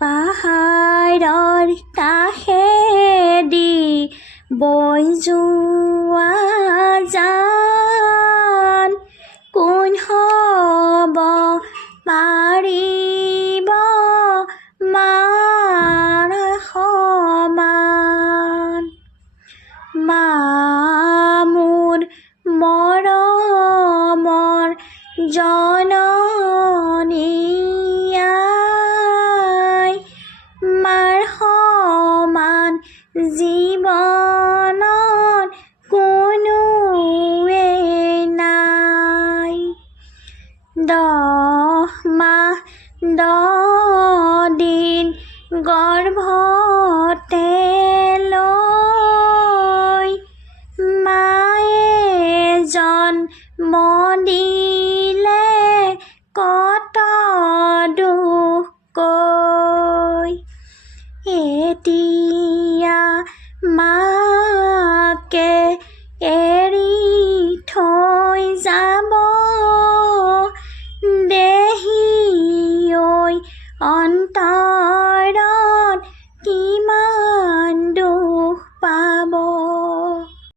পাহাৰৰ কাষেদি বৈ যোৱা জান কোন হ'ব পাৰিব মাৰ সমান। মা মোৰ মৰমৰ জননী আই, মাৰ সমান জীৱনত কোনোৱে নাই। 10 মাহ 10 দিন গৰ্ভতে লৈ মায়ে জন্ম দিলে কত দুখকৈ। এতিয়া মাকে এৰি থৈ যাব দেহি ঐ অন্তৰত